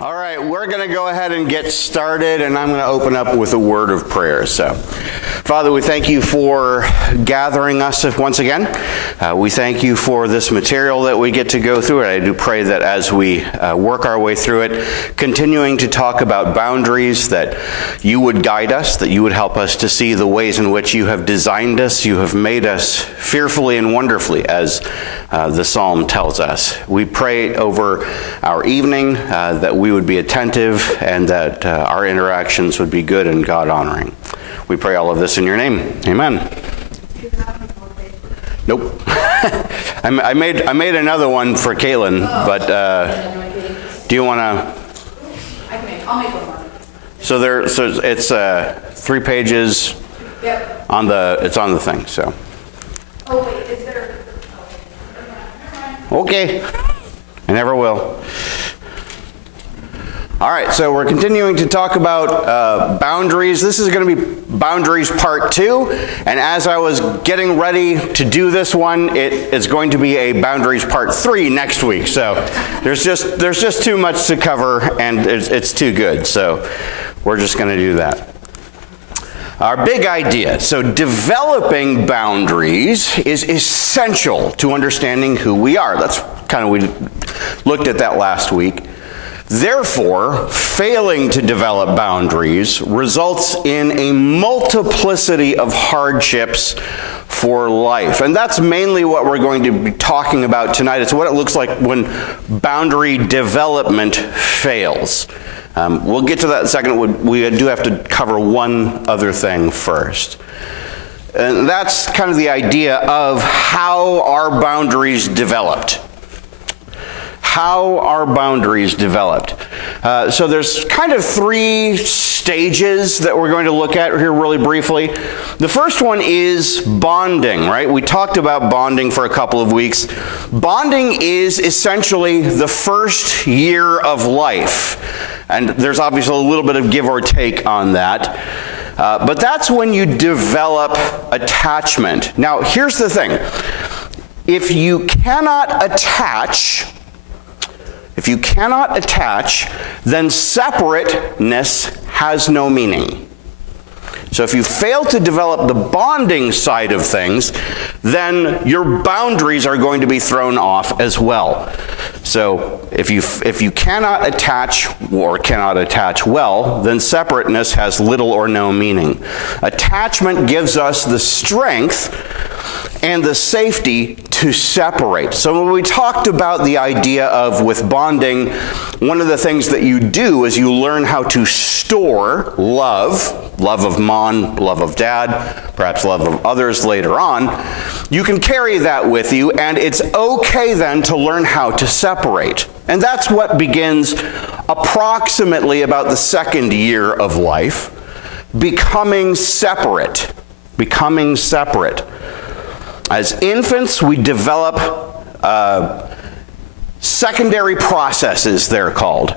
All right, we're going to go ahead and get started, and I'm going to open up with a word of prayer. So, Father, we thank you for gathering us once again. We thank you for this material that we get to go through, and I do pray that as we work our way through it, continuing to talk about boundaries, that you would guide us, that you would help us to see the ways in which you have designed us, you have made us fearfully and wonderfully, as the psalm tells us. We pray over our evening that we would be attentive and that our interactions would be good and God-honoring. We pray all of this in your name. Amen. Nope. I made another one for Caitlin, but do you want to? I'll make one more. So it's 3 pages. Yep. It's on the thing. So. Oh wait, is there? Okay. I never will. All right, so we're continuing to talk about boundaries. This is going to be Boundaries Part 2, and as I was getting ready to do this one, it's going to be a Boundaries Part 3 next week. So there's just too much to cover, and it's too good. So we're just going to do that. Our big idea. So developing boundaries is essential to understanding who we are. That's kind of, we looked at that last week. Therefore, failing to develop boundaries results in a multiplicity of hardships for life. And that's mainly what we're going to be talking about tonight. It's what it looks like when boundary development fails. We'll get to that in a second. We do have to cover one other thing first. And that's kind of the idea of how our boundaries developed. How our boundaries developed. So there's kind of 3 stages that we're going to look at here really briefly. The first one is bonding, right? We talked about bonding for a couple of weeks. Bonding is essentially the first year of life. And there's obviously a little bit of give or take on that. But that's when you develop attachment. Now, here's the thing. If you cannot attach, then separateness has no meaning. So if you fail to develop the bonding side of things, then your boundaries are going to be thrown off as well. So if you cannot attach or cannot attach well, then separateness has little or no meaning. Attachment gives us the strength and the safety to separate. So when we talked about the idea of with bonding, one of the things that you do is you learn how to store love of mom, love of dad, perhaps love of others later on. You can carry that with you, and it's okay then to learn how to separate. And that's what begins approximately about the 2nd year of life, becoming separate. Becoming separate. As infants, we develop secondary processes, they're called.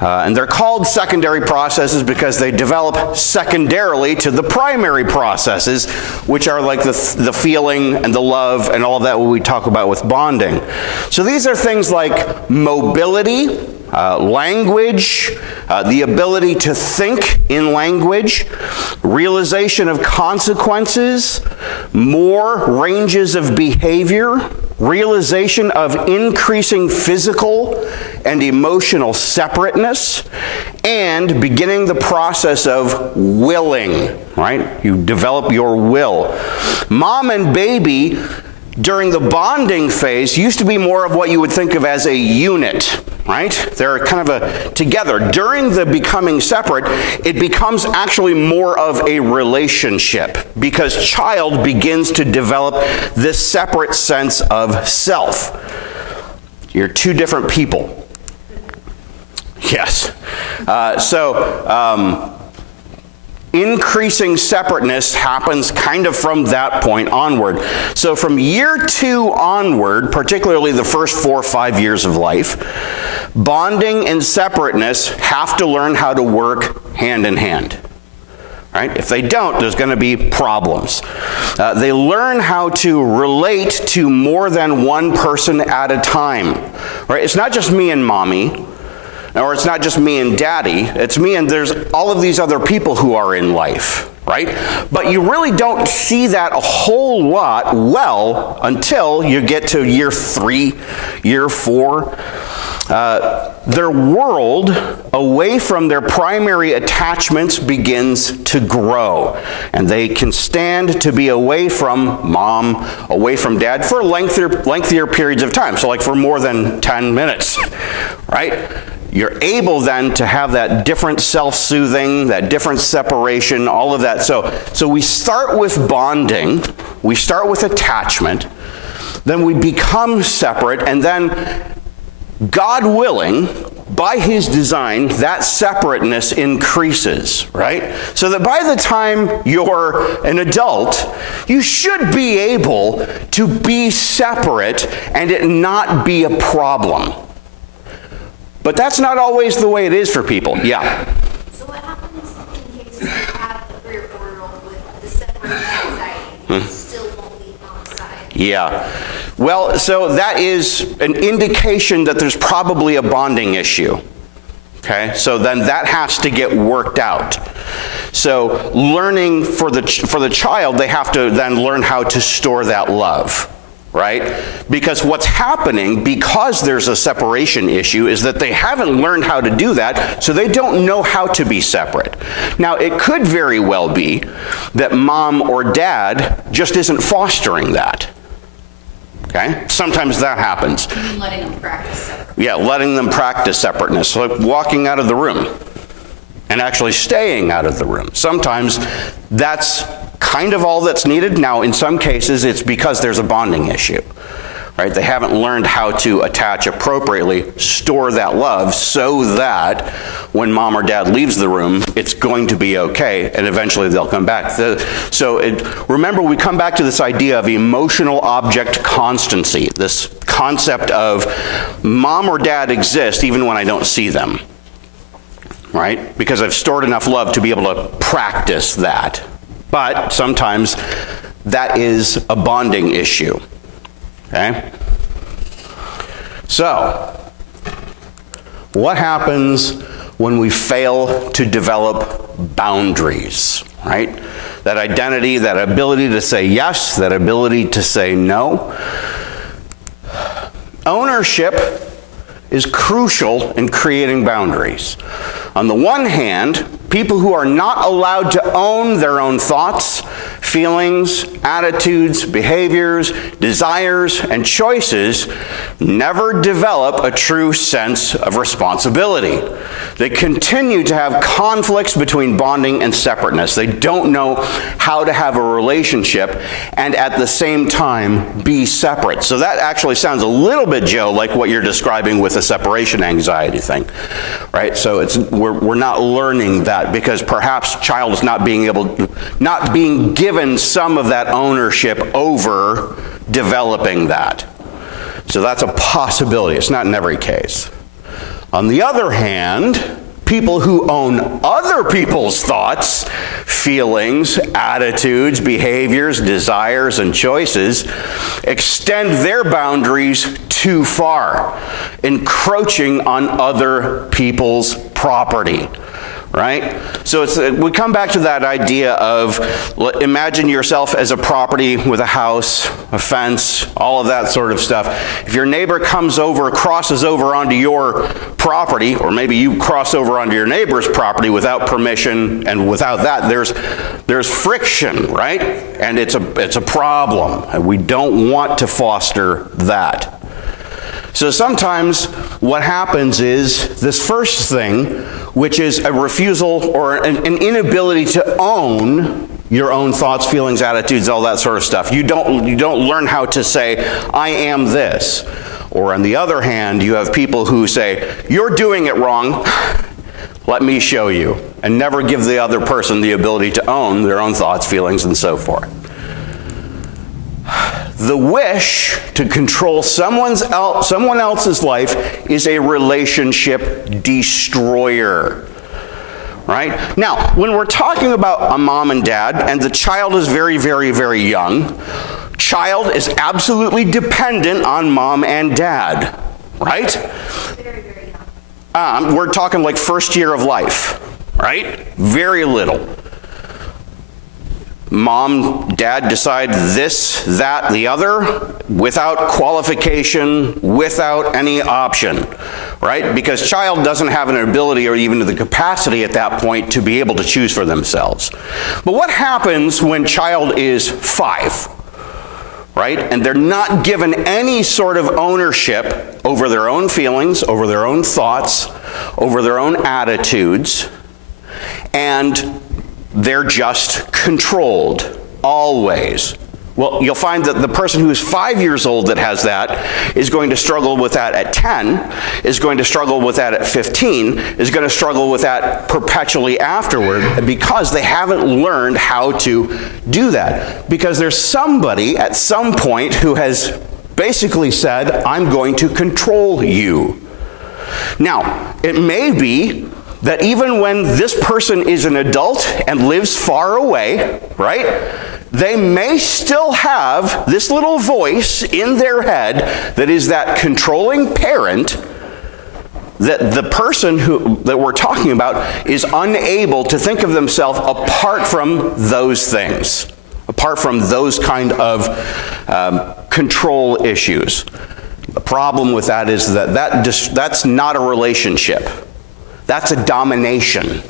And they're called secondary processes because they develop secondarily to the primary processes, which are like the feeling and the love and all of that we talk about with bonding. So these are things like mobility, language, the ability to think in language, realization of consequences, more ranges of behavior, realization of increasing physical and emotional separateness, and beginning the process of willing, right? You develop your will. Mom and baby, during the bonding phase, used to be more of what you would think of as a unit, right? They're kind of together. During the becoming separate, it becomes actually more of a relationship because child begins to develop this separate sense of self. You're 2 different people. Yes. Increasing separateness happens kind of from that point onward. So from year 2 onward, particularly the first 4 or 5 years of life, bonding and separateness have to learn how to work hand in hand. Right? If they don't, there's going to be problems. They learn how to relate to more than one person at a time. Right? It's not just me and mommy. Or it's not just me and daddy, it's me and there's all of these other people who are in life, right? But you really don't see that a whole lot well until you get to year 3, year 4. Their world away from their primary attachments begins to grow, and they can stand to be away from mom, away from dad for lengthier periods of time. So like for more than 10 minutes, right? You're able then to have that different self-soothing, that different separation, all of that. So we start with bonding, we start with attachment, then we become separate, and then God willing, by his design, that separateness increases, right? So that by the time you're an adult, you should be able to be separate and it not be a problem. But that's not always the way it is for people. Yeah? So what happens in cases you have the 3 or 4-year-old with the separation anxiety? Still won't leave mom's side? Yeah. Well, so that is an indication that there's probably a bonding issue. Okay? So then that has to get worked out. So learning for the child, they have to then learn how to store that love. Right? Because what's happening, because there's a separation issue, is that they haven't learned how to do that, so they don't know how to be separate. Now, it could very well be that mom or dad just isn't fostering that. Okay? Sometimes that happens. You mean letting them practice separate? Yeah, letting them practice separateness, so like walking out of the room and actually staying out of the room. Sometimes that's kind of all that's needed. Now, in some cases, it's because there's a bonding issue, right? They haven't learned how to attach appropriately, store that love so that when mom or dad leaves the room, it's going to be okay, and eventually they'll come back. Remember, we come back to this idea of emotional object constancy, this concept of mom or dad exist even when I don't see them, right? Because I've stored enough love to be able to practice that. But sometimes that is a bonding issue, okay? So, what happens when we fail to develop boundaries, right? That identity, that ability to say yes, that ability to say no. Ownership is crucial in creating boundaries. On the one hand, people who are not allowed to own their own thoughts, feelings, attitudes, behaviors, desires, and choices never develop a true sense of responsibility. They continue to have conflicts between bonding and separateness. They don't know how to have a relationship and at the same time be separate. So that actually sounds a little bit, Joe, like what you're describing with the separation anxiety thing, right? So we're not learning that because perhaps child is not being given some of that ownership over developing that. So that's a possibility. It's not in every case. On the other hand, people who own other people's thoughts, feelings, attitudes, behaviors, desires, and choices extend their boundaries too far, encroaching on other people's property. Right? So we come back to that idea of imagine yourself as a property with a house, a fence, all of that sort of stuff. If your neighbor comes over, crosses over onto your property, or maybe you cross over onto your neighbor's property without permission, and without that, there's friction, right? And it's a problem. And we don't want to foster that. So sometimes what happens is this first thing, which is a refusal or an inability to own your own thoughts, feelings, attitudes, all that sort of stuff. You don't learn how to say, I am this. Or on the other hand, you have people who say, you're doing it wrong, let me show you, and never give the other person the ability to own their own thoughts, feelings, and so forth. The wish to control someone else's life is a relationship destroyer. Right? Now, when we're talking about a mom and dad, and the child is very, very, very young, child is absolutely dependent on mom and dad. Right? Very, very young. We're talking like first year of life, right? Very little. Mom, dad decide this, that, the other, without qualification, without any option, right? Because child doesn't have an ability or even the capacity at that point to be able to choose for themselves. But what happens when child is 5, right? And they're not given any sort of ownership over their own feelings, over their own thoughts, over their own attitudes, and they're just controlled, always. Well, you'll find that the person who's 5 years old that has that is going to struggle with that at 10, is going to struggle with that at 15, is going to struggle with that perpetually afterward because they haven't learned how to do that. Because there's somebody at some point who has basically said, I'm going to control you. Now, it may be that even when this person is an adult and lives far away, right, they may still have this little voice in their head that is that controlling parent that the person that we're talking about is unable to think of themselves apart from those things, apart from those kind of control issues. The problem with that is that that's not a relationship. That's a domination.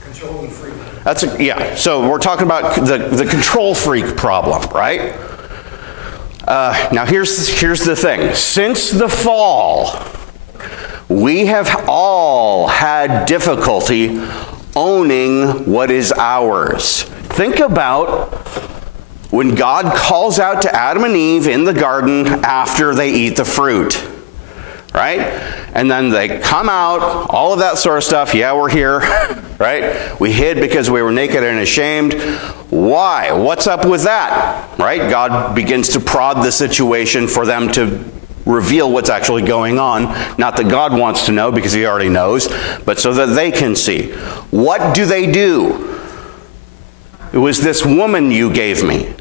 Controlling freak. Yeah, so we're talking about the control freak problem, right? Now here's the thing. Since the fall, we have all had difficulty owning what is ours. Think about when God calls out to Adam and Eve in the garden after they eat the fruit, right? And then they come out, all of that sort of stuff. Yeah, we're here, right? We hid because we were naked and ashamed. Why? What's up with that, right? God begins to prod the situation for them to reveal what's actually going on. Not that God wants to know because he already knows, but so that they can see. What do? It was this woman you gave me.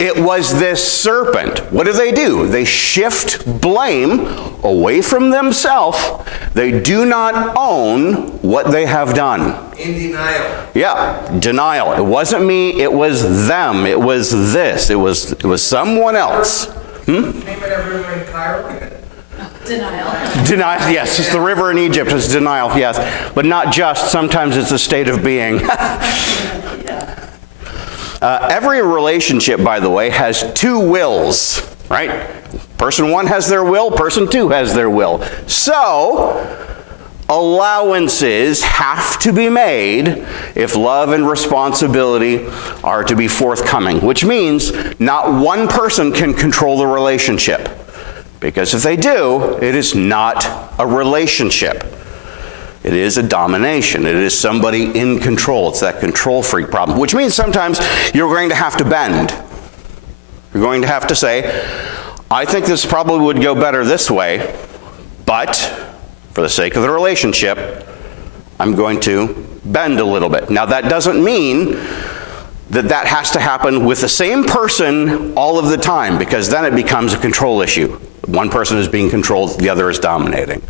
It was this serpent. What do? They shift blame away from themselves. They do not own what they have done. In denial. Yeah, denial. It wasn't me, it was them. It was this. It was someone else. Name of that river in Cairo? Denial. Denial, yes. It's the river in Egypt. It's denial, yes. But not just. Sometimes it's a state of being. Every relationship, by the way, has two wills, right? Person one has their will, person two has their will. So, allowances have to be made if love and responsibility are to be forthcoming, which means not one person can control the relationship. Because if they do, it is not a relationship. It is a domination. It is somebody in control. It's that control freak problem, which means sometimes you're going to have to bend. You're going to have to say, I think this probably would go better this way, but for the sake of the relationship, I'm going to bend a little bit. Now that doesn't mean that that has to happen with the same person all of the time, because then it becomes a control issue. One person is being controlled, the other is dominating.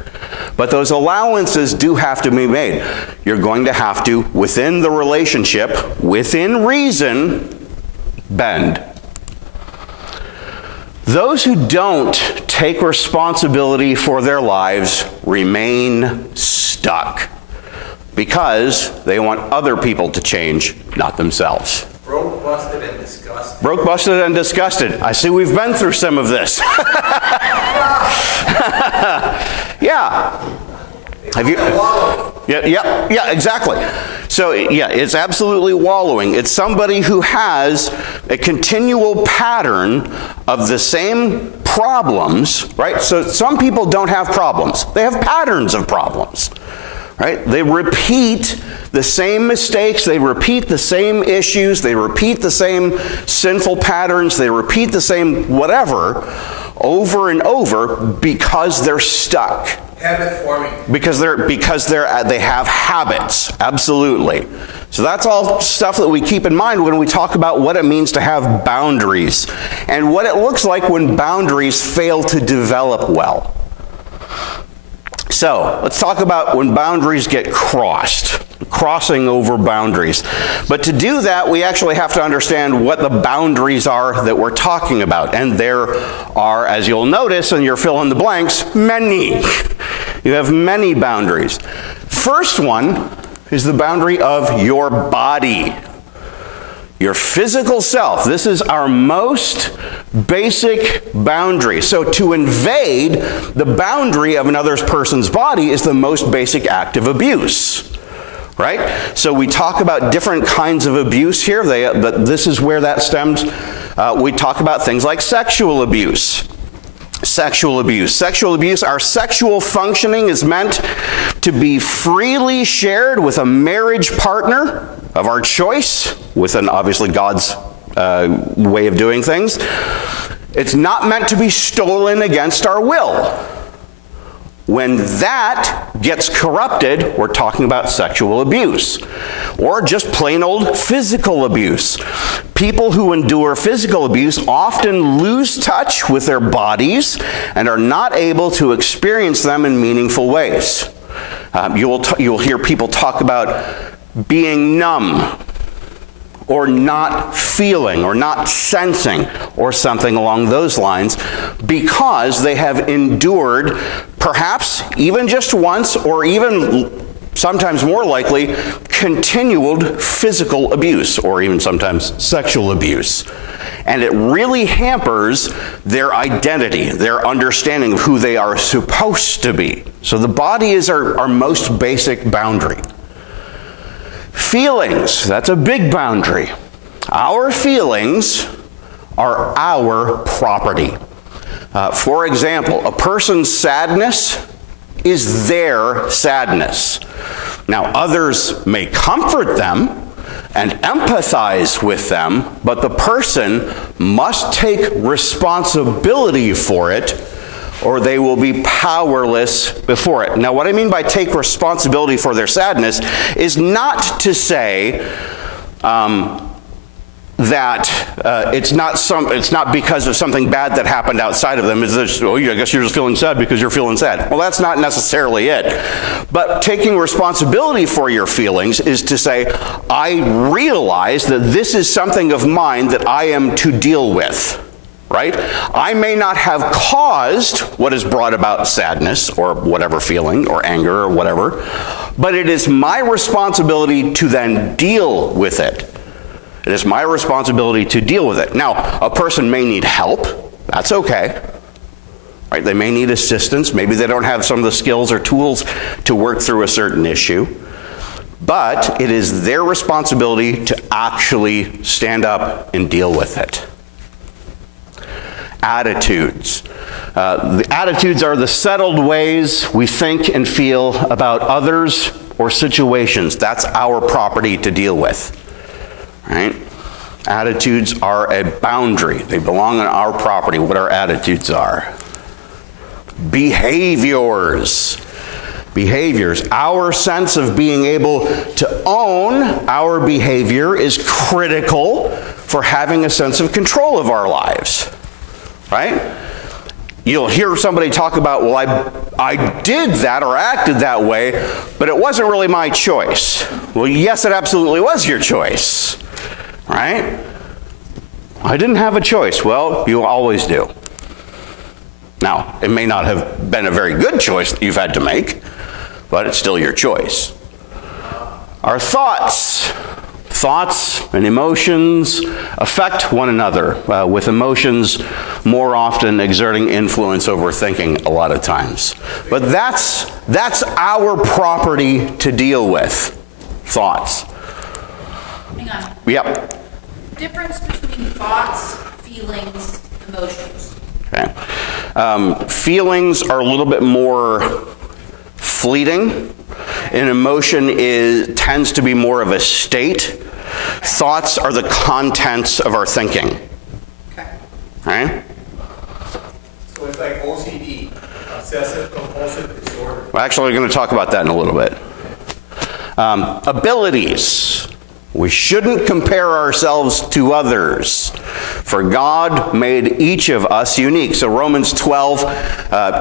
But those allowances do have to be made. You're going to have to, within the relationship, within reason, bend. Those who don't take responsibility for their lives remain stuck because they want other people to change, not themselves. Broke, busted, and disgusted. Broke, busted, and disgusted. I see we've been through some of this. Yeah. Have you? Yeah, exactly. So, yeah, it's absolutely wallowing. It's somebody who has a continual pattern of the same problems, right? So some people don't have problems. They have patterns of problems, right? They repeat the same mistakes. They repeat the same issues. They repeat the same sinful patterns. They repeat the same whatever over and over because they're stuck. Habit forming. Because they have habits, absolutely. So that's all stuff that we keep in mind when we talk about what it means to have boundaries and what it looks like when boundaries fail to develop well. So let's talk about when boundaries get crossed, crossing over boundaries. But to do that, we actually have to understand what the boundaries are that we're talking about. And there are, as you'll notice, and you're fill in the blanks, many. You have many boundaries. First one is the boundary of your body. Your physical self. This is our most basic boundary. So to invade the boundary of another person's body is the most basic act of abuse. Right? So we talk about different kinds of abuse here. This is where that stems. We talk about things like sexual abuse. Sexual abuse. Sexual abuse, our sexual functioning is meant to be freely shared with a marriage partner of our choice, within obviously God's way of doing things. It's not meant to be stolen against our will. When that gets corrupted, we're talking about sexual abuse. Or just plain old physical abuse. People who endure physical abuse often lose touch with their bodies and are not able to experience them in meaningful ways. You'll hear people talk about being numb, or not feeling, or not sensing, or something along those lines, because they have endured, perhaps even just once, or even sometimes more likely, continued physical abuse, or even sometimes sexual abuse. And it really hampers their identity, their understanding of who they are supposed to be. So the body is our most basic boundary. Feelings, that's a big boundary. Our feelings are our property. For example, a person's sadness is their sadness. Now, others may comfort them and empathize with them, but the person must take responsibility for it, or they will be powerless before it. Now, what I mean by take responsibility for their sadness is not to say that it's not because of something bad that happened outside of them. It's just, oh, I guess you're just feeling sad because you're feeling sad. Well, that's not necessarily it. But taking responsibility for your feelings is to say, I realize that this is something of mine that I am to deal with. Right? I may not have caused what has brought about sadness or whatever feeling or anger or whatever, but it is my responsibility to then deal with it. It is my responsibility to deal with it. Now, a person may need help. That's okay. Right? They may need assistance. Maybe they don't have some of the skills or tools to work through a certain issue. But it is their responsibility to actually stand up and deal with it. Attitudes. The attitudes are the settled ways we think and feel about others or situations. That's our property to deal with. Right? Attitudes are a boundary. They belong on our property, what our attitudes are. Behaviors. Behaviors. Our sense of being able to own our behavior is critical for having a sense of control of our lives. Right? You'll hear somebody talk about, well, I did that or acted that way, but it wasn't really my choice. Well, yes, it absolutely was your choice. Right? I didn't have a choice. Well, you always do. Now, it may not have been a very good choice that you've had to make, but it's still your choice. Our thoughts and emotions affect one another, with emotions more often exerting influence over thinking a lot of times. But that's our property to deal with. Thoughts. Hang on. Yep. Difference between thoughts, feelings, emotions. Okay. Feelings are a little bit more fleeting. An emotion tends to be more of a state. Thoughts are the contents of our thinking. Okay. Right? So it's like OCD, obsessive compulsive disorder. We're actually going to talk about that in a little bit. Abilities. We shouldn't compare ourselves to others, for God made each of us unique. So Romans 12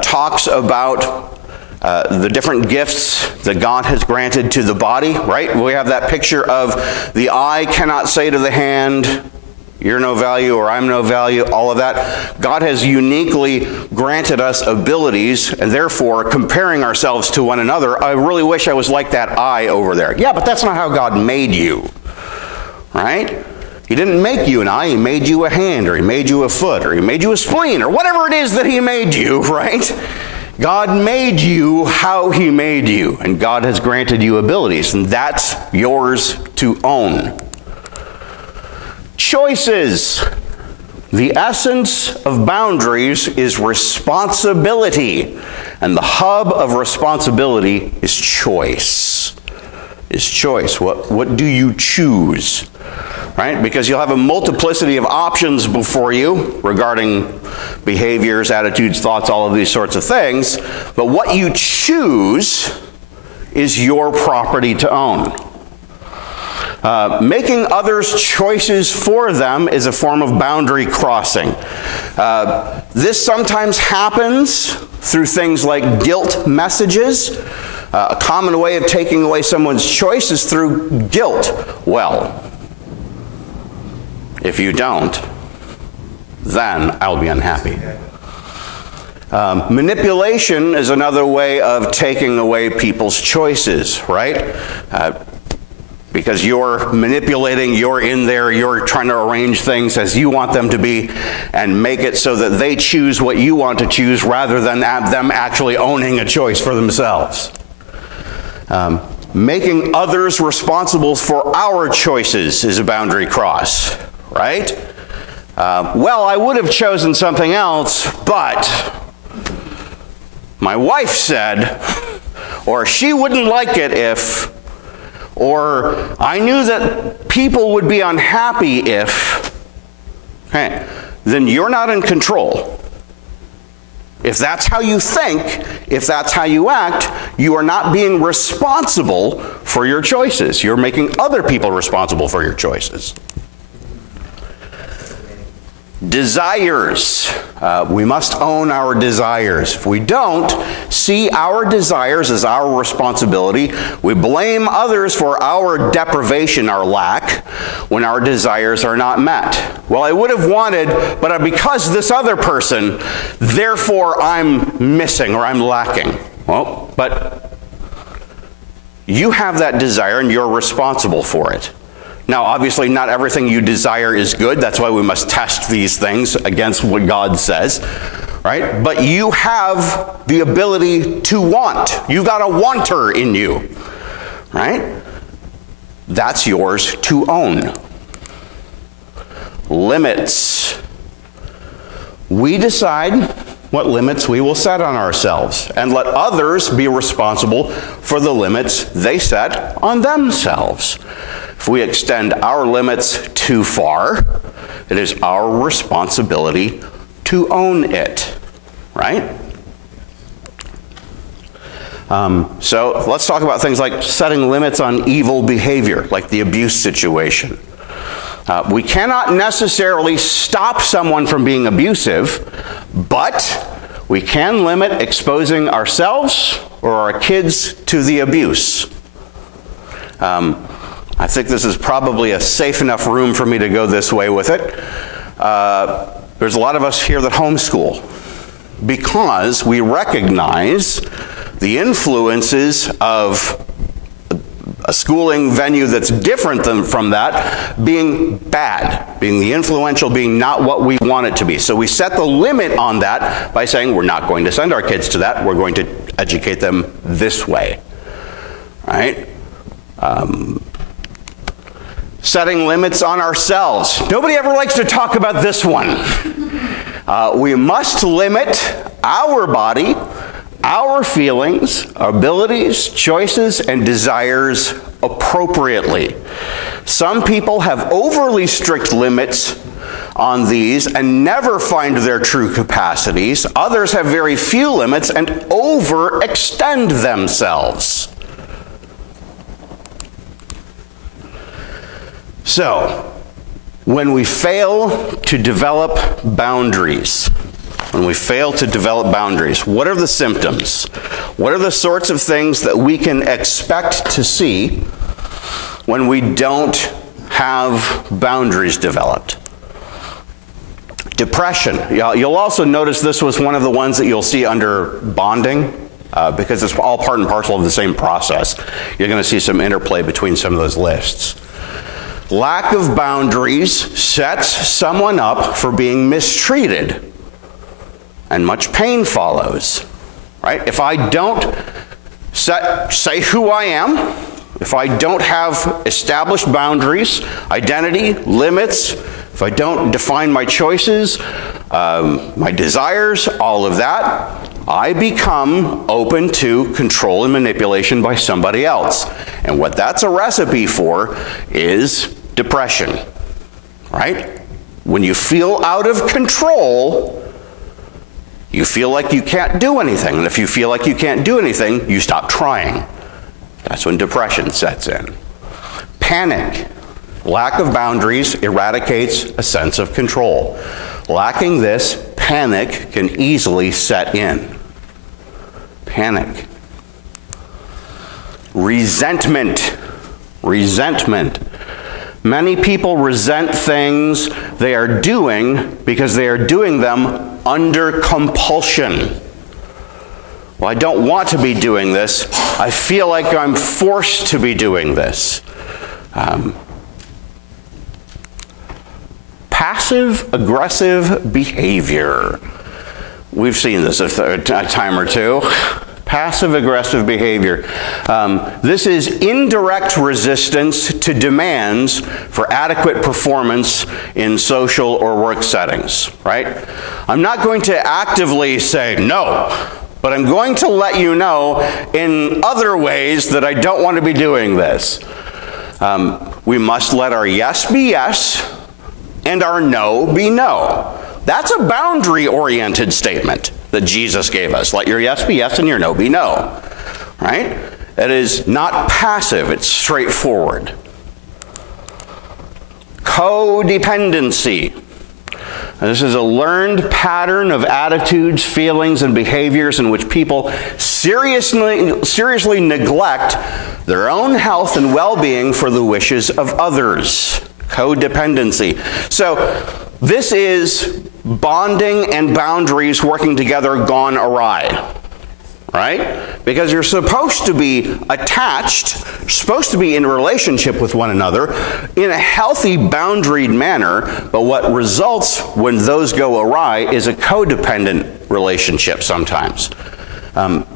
talks about the different gifts that God has granted to the body, right? We have that picture of the eye cannot say to the hand, you're no value, or I'm no value, all of that. God has uniquely granted us abilities, and therefore, comparing ourselves to one another, I really wish I was like that eye over there. Yeah, but that's not how God made you, right? He didn't make you an eye, he made you a hand, or he made you a foot, or he made you a spleen, or whatever it is that he made you, right? God made you how he made you, and God has granted you abilities, and that's yours to own. Choices. The essence of boundaries is responsibility, and the hub of responsibility is choice. What do you choose? Right? Because you'll have a multiplicity of options before you regarding behaviors, attitudes, thoughts, all of these sorts of things. But what you choose is your property to own. Making others choices for them is a form of boundary crossing. This sometimes happens through things like guilt messages. A common way of taking away someone's choice is through guilt. Well, if you don't, then I'll be unhappy. Manipulation is another way of taking away people's choices, right? Because you're manipulating, you're in there, you're trying to arrange things as you want them to be and make it so that they choose what you want to choose rather than them actually owning a choice for themselves. Making others responsible for our choices is a boundary cross, right? Well, I would have chosen something else, but my wife said, or she wouldn't like it if, or I knew that people would be unhappy if, okay, then you're not in control. If that's how you think, if that's how you act, you are not being responsible for your choices. You're making other people responsible for your choices. Desires. We must own our desires. If we don't see our desires as our responsibility, we blame others for our deprivation, our lack, when our desires are not met. Well, I would have wanted, but because this other person, therefore I'm missing or I'm lacking. Well, but you have that desire and you're responsible for it. Now, obviously, not everything you desire is good. That's why we must test these things against what God says, right? But you have the ability to want. You've got a wanter in you, right? That's yours to own. Limits. We decide what limits we will set on ourselves and let others be responsible for the limits they set on themselves. If we extend our limits too far, it is our responsibility to own it, right? So let's talk about things like setting limits on evil behavior, like the abuse situation. We cannot necessarily stop someone from being abusive, but we can limit exposing ourselves or our kids to the abuse. I think this is probably a safe enough room for me to go this way with it. There's a lot of us here that homeschool because we recognize the influences of a schooling venue that's different from that being bad, being the influential, being not what we want it to be. So we set the limit on that by saying we're not going to send our kids to that. We're going to educate them this way, right? Setting limits on ourselves. Nobody ever likes to talk about this one. We must limit our body, our feelings, abilities, choices, and desires appropriately. Some people have overly strict limits on these and never find their true capacities. Others have very few limits and overextend themselves. So, when we fail to develop boundaries, when we fail to develop boundaries, what are the symptoms? What are the sorts of things that we can expect to see when we don't have boundaries developed? Depression. You'll also notice this was one of the ones that you'll see under bonding, because it's all part and parcel of the same process. You're going to see some interplay between some of those lists. Lack of boundaries sets someone up for being mistreated, and much pain follows, right? If I don't say who I am, if I don't have established boundaries, identity, limits, if I don't define my choices, my desires, all of that, I become open to control and manipulation by somebody else. And what that's a recipe for is depression, right? When you feel out of control, you feel like you can't do anything. And if you feel like you can't do anything, you stop trying. That's when depression sets in. Panic. Lack of boundaries eradicates a sense of control. Lacking this, panic can easily set in. Panic. Resentment. Resentment. Many people resent things they are doing because they are doing them under compulsion. Well, I don't want to be doing this. I feel like I'm forced to be doing this. Passive-aggressive behavior. We've seen this a time or two. Passive-aggressive behavior. This is indirect resistance to demands for adequate performance in social or work settings, right? I'm not going to actively say no, but I'm going to let you know in other ways that I don't want to be doing this. We must let our yes be yes and our no be no. That's a boundary-oriented statement that Jesus gave us. Let your yes be yes and your no be no. Right? It is not passive, it's straightforward. Codependency. This is a learned pattern of attitudes, feelings, and behaviors in which people seriously neglect their own health and well-being for the wishes of others. Codependency. So this is bonding and boundaries working together gone awry, right? Because you're supposed to be attached, supposed to be in relationship with one another in a healthy, boundaried manner, but what results when those go awry is a codependent relationship sometimes.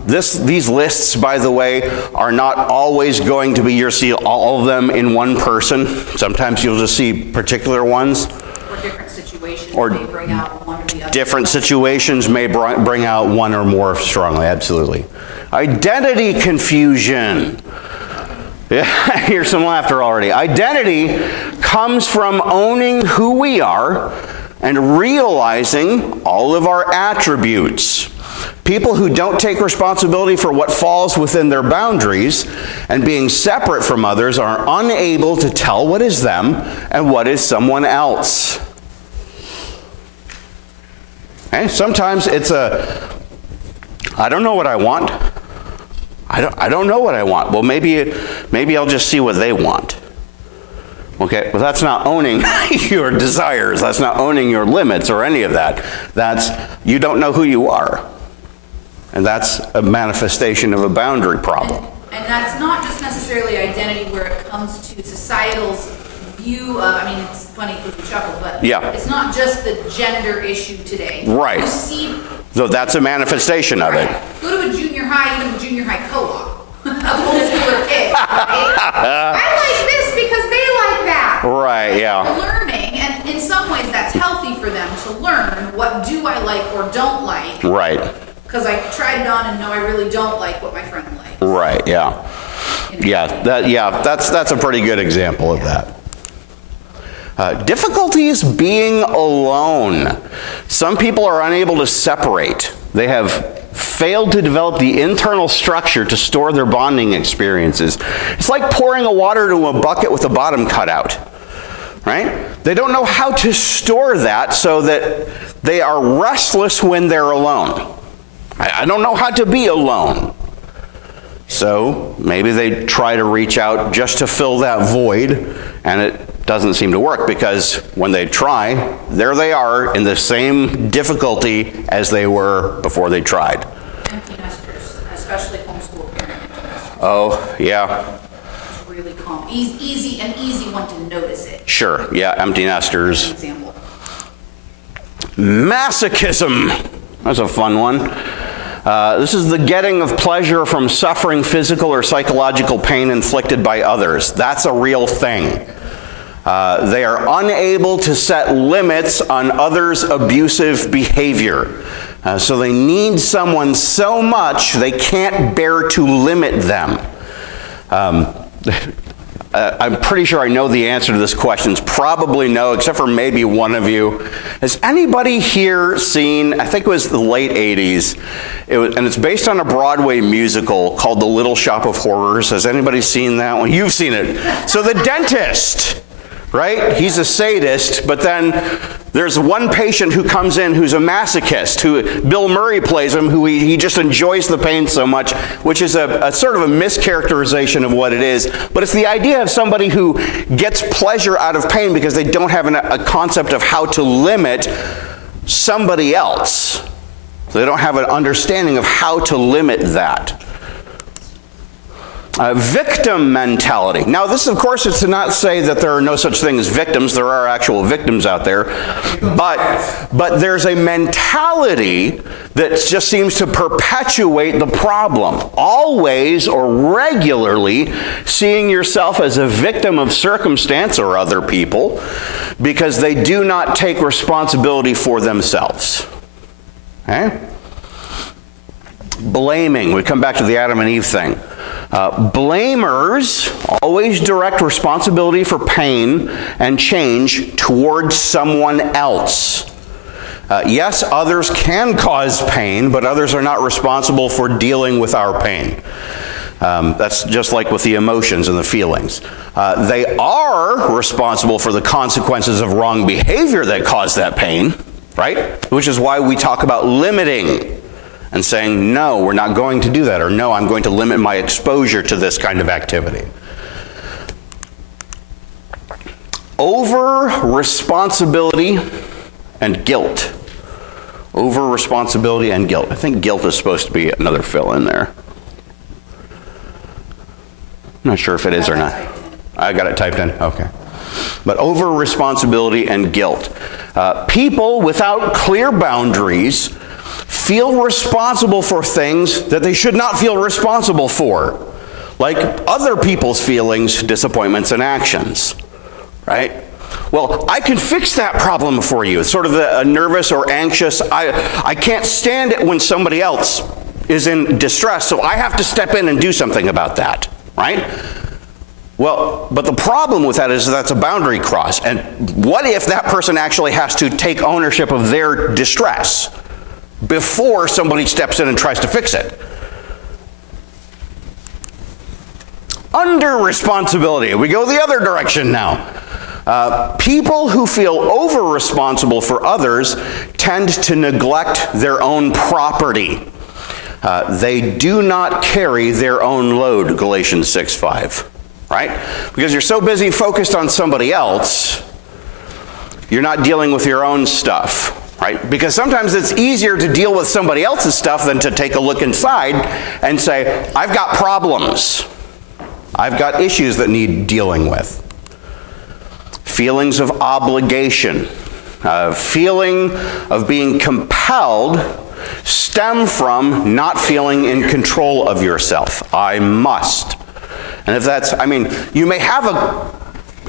These lists, by the way, are not always going to be, you'll see all of them in one person. Sometimes you'll just see particular ones. Or different situations or may bring out one or the other. Different situations may bring out one or more strongly, absolutely. Identity confusion. Yeah, here's some laughter already. Identity comes from owning who we are and realizing all of our attributes. People who don't take responsibility for what falls within their boundaries and being separate from others are unable to tell what is them and what is someone else. Okay? Sometimes it's I don't know what I want. I don't know what I want. Well, maybe I'll just see what they want. Okay, well, that's not owning your desires. That's not owning your limits or any of that. That's, you don't know who you are. And that's a manifestation of a boundary problem. And that's not just necessarily identity where it comes to societal's view of, I mean, it's funny because we chuckle, but yeah, it's not just the gender issue today. Right. You see, so that's a manifestation of it. Go to a junior high, even a junior high co-op, of homeschooler kids, right? I like this because they like that. Right, yeah. Learning, and in some ways that's healthy for them to learn what do I like or don't like. Right. Because I tried it on and no, I really don't like what my friend likes. Right, yeah. Yeah, that's a pretty good example of that. Difficulties being alone. Some people are unable to separate. They have failed to develop the internal structure to store their bonding experiences. It's like pouring a water into a bucket with the bottom cut out. right? They don't know how to store that so that they are restless when they're alone. I don't know how to be alone. So maybe they try to reach out just to fill that void, and it doesn't seem to work, because when they try, there they are in the same difficulty as they were before they tried. Empty nesters, especially homeschool parent empty nesters. Oh, yeah. It's really common. An easy one to notice it. Sure, yeah, empty nesters. For example. Masochism. That's a fun one. This is the getting of pleasure from suffering physical or psychological pain inflicted by others. That's a real thing. They are unable to set limits on others' abusive behavior. So they need someone so much they can't bear to limit them. I'm pretty sure I know the answer to this question. It's probably no, except for maybe one of you. Has anybody here seen, I think it was the late 80s, and it's based on a Broadway musical called The Little Shop of Horrors. Has anybody seen that one? You've seen it. So the dentist, right? He's a sadist, but then there's one patient who comes in who's a masochist, who Bill Murray plays him, who he just enjoys the pain so much, which is a sort of a mischaracterization of what it is. But it's the idea of somebody who gets pleasure out of pain because they don't have a concept of how to limit somebody else. So they don't have an understanding of how to limit that. Victim mentality. Now, this, of course, is to not say that there are no such thing as victims. There are actual victims out there. But there's a mentality that just seems to perpetuate the problem. Always or regularly seeing yourself as a victim of circumstance or other people because they do not take responsibility for themselves. Okay? Blaming. We come back to the Adam and Eve thing. Blamers always direct responsibility for pain and change towards someone else. Yes, others can cause pain, but others are not responsible for dealing with our pain. That's just like with the emotions and the feelings. They are responsible for the consequences of wrong behavior that cause that pain, right? Which is why we talk about limiting. And saying, no, we're not going to do that, or no, I'm going to limit my exposure to this kind of activity. Over-responsibility and guilt. Over-responsibility and guilt. I think guilt is supposed to be another fill in there. I'm not sure if it is or not. I got it typed in, okay. But over-responsibility and guilt. People without clear boundaries feel responsible for things that they should not feel responsible for, like other people's feelings, disappointments, and actions, right? Well, I can fix that problem for you. It's sort of a nervous or anxious, I can't stand it when somebody else is in distress, so I have to step in and do something about that, right? Well, but the problem with that is that's a boundary cross. And what if that person actually has to take ownership of their distress before somebody steps in and tries to fix it? Under responsibility. We go the other direction now. People who feel over-responsible for others tend to neglect their own property. They do not carry their own load, Galatians 6:5. Right? Because you're so busy focused on somebody else, you're not dealing with your own stuff. Right? Because sometimes it's easier to deal with somebody else's stuff than to take a look inside and say, I've got problems. I've got issues that need dealing with. Feelings of obligation, feeling of being compelled stem from not feeling in control of yourself. I must. And if that's, I mean, you may have a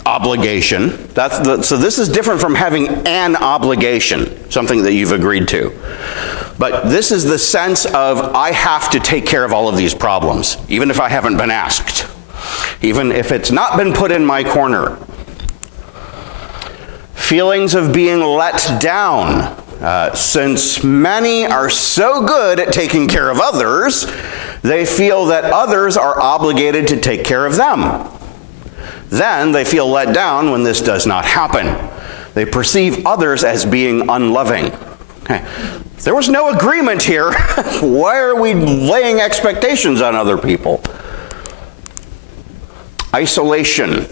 obligation. So this is different from having an obligation, something that you've agreed to. But this is the sense of, I have to take care of all of these problems, even if I haven't been asked, even if it's not been put in my corner. Feelings of being let down. Since many are so good at taking care of others, they feel that others are obligated to take care of them. Then they feel let down when this does not happen. They perceive others as being unloving. Okay. There was no agreement here. Why are we laying expectations on other people? Isolation.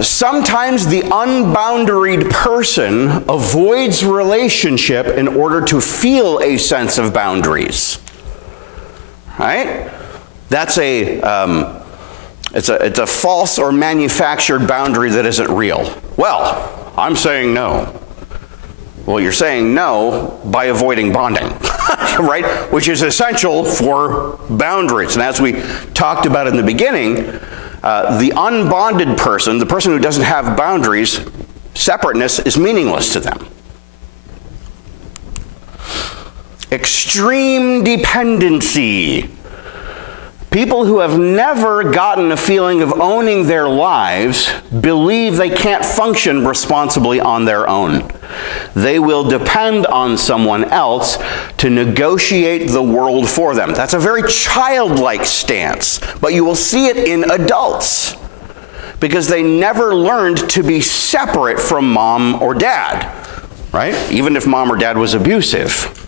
Sometimes the unboundaried person avoids relationship in order to feel a sense of boundaries. Right? That's it's a false or manufactured boundary that isn't real. Well, I'm saying no. Well, you're saying no by avoiding bonding, right? Which is essential for boundaries. And as we talked about in the beginning, the unbonded person, the person who doesn't have boundaries, separateness is meaningless to them. Extreme dependency. People who have never gotten a feeling of owning their lives believe they can't function responsibly on their own. They will depend on someone else to negotiate the world for them. That's a very childlike stance, but you will see it in adults because they never learned to be separate from mom or dad, right? Even if mom or dad was abusive,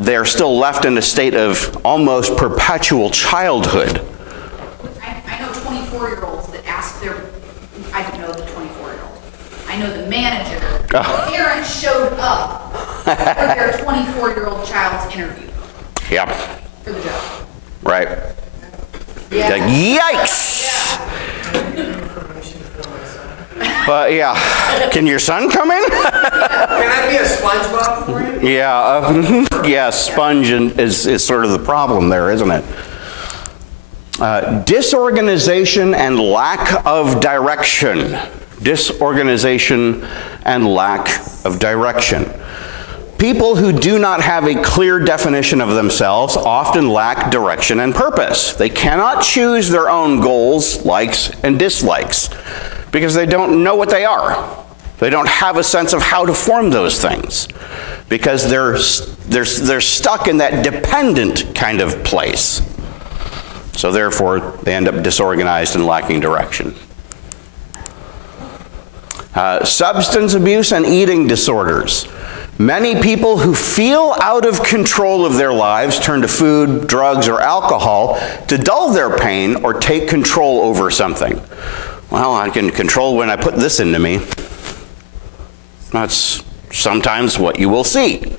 they're still left in a state of almost perpetual childhood. I know 24-year-olds that ask their, I don't know the 24-year-old. I know the manager, the parent showed up for their 24-year-old child's interview. Yep. For the job. Right. Yeah. Like, yikes! But yeah, can your son come in? Can I be a SpongeBob for you? Yeah, yeah, sponge is sort of the problem there, isn't it? Disorganization and lack of direction. Disorganization and lack of direction. People who do not have a clear definition of themselves often lack direction and purpose. They cannot choose their own goals, likes, and dislikes because they don't know what they are. They don't have a sense of how to form those things because they're stuck in that dependent kind of place. So therefore, they end up disorganized and lacking direction. Substance abuse and eating disorders. Many people who feel out of control of their lives turn to food, drugs, or alcohol to dull their pain or take control over something. Well, I can control when I put this into me. That's sometimes what you will see.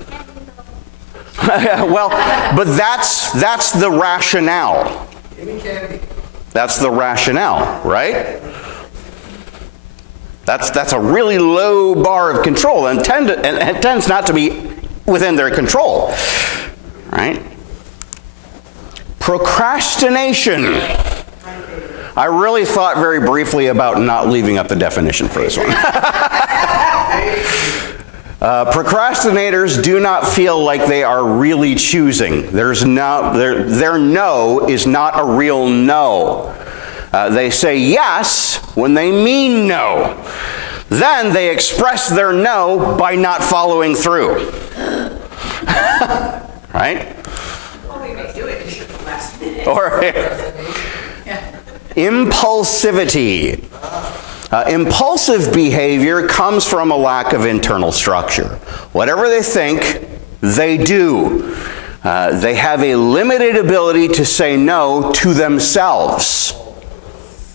Well, but that's the rationale. That's the rationale, right? That's a really low bar of control, and it tends not to be within their control, right? Procrastination. I really thought very briefly about not leaving up the definition for this one. Procrastinators do not feel like they are really choosing. Their no is not a real no. They say yes when they mean no. Then they express their no by not following through. Right? Well, we may do it at the last minute. Or impulsivity. Impulsive behavior comes from a lack of internal structure. Whatever they think, they do. They have a limited ability to say no to themselves.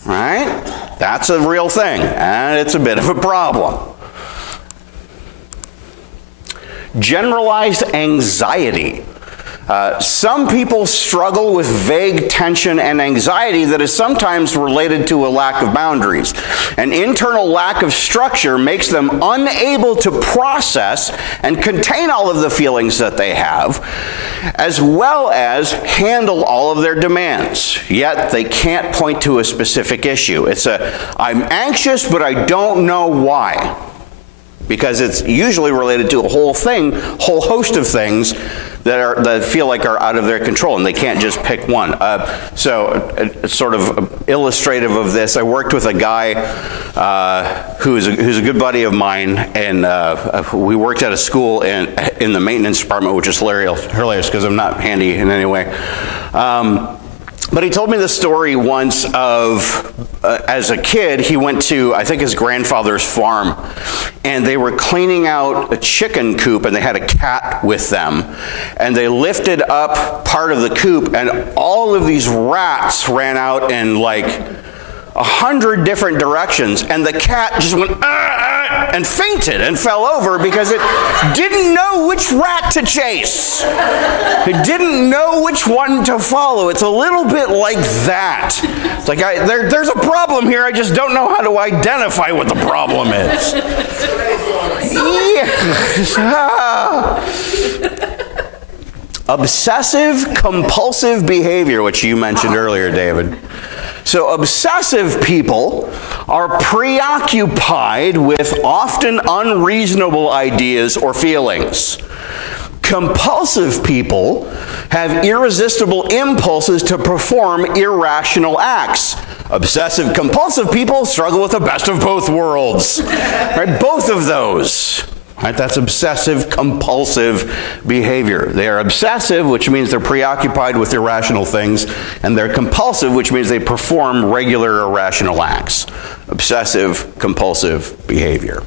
Right? That's a real thing, and it's a bit of a problem. Generalized anxiety. Some people struggle with vague tension and anxiety that is sometimes related to a lack of boundaries. An internal lack of structure makes them unable to process and contain all of the feelings that they have, as well as handle all of their demands. Yet they can't point to a specific issue. It's I'm anxious, but I don't know why. Because it's usually related to a whole host of things that feel like are out of their control, and they can't just pick one. So, sort of illustrative of this, I worked with a guy who's a good buddy of mine, and we worked at a school in the maintenance department, which is hilarious because I'm not handy in any way. But he told me the story once of, as a kid, he went to, I think, his grandfather's farm, and they were cleaning out a chicken coop, and they had a cat with them. And they lifted up part of the coop, and all of these rats ran out in like 100 different directions, and the cat just went, and fainted and fell over because it didn't know which rat to chase. It didn't know which one to follow. It's a little bit like that. It's like, there's a problem here, I just don't know how to identify what the problem is. Obsessive compulsive behavior, which you mentioned earlier, David. So obsessive people are preoccupied with often unreasonable ideas or feelings. Compulsive people have irresistible impulses to perform irrational acts. Obsessive compulsive people struggle with the best of both worlds. Right? Both of those. Right? That's obsessive compulsive behavior. They are obsessive, which means they're preoccupied with irrational things, and they're compulsive, which means they perform regular irrational acts. Obsessive compulsive behavior.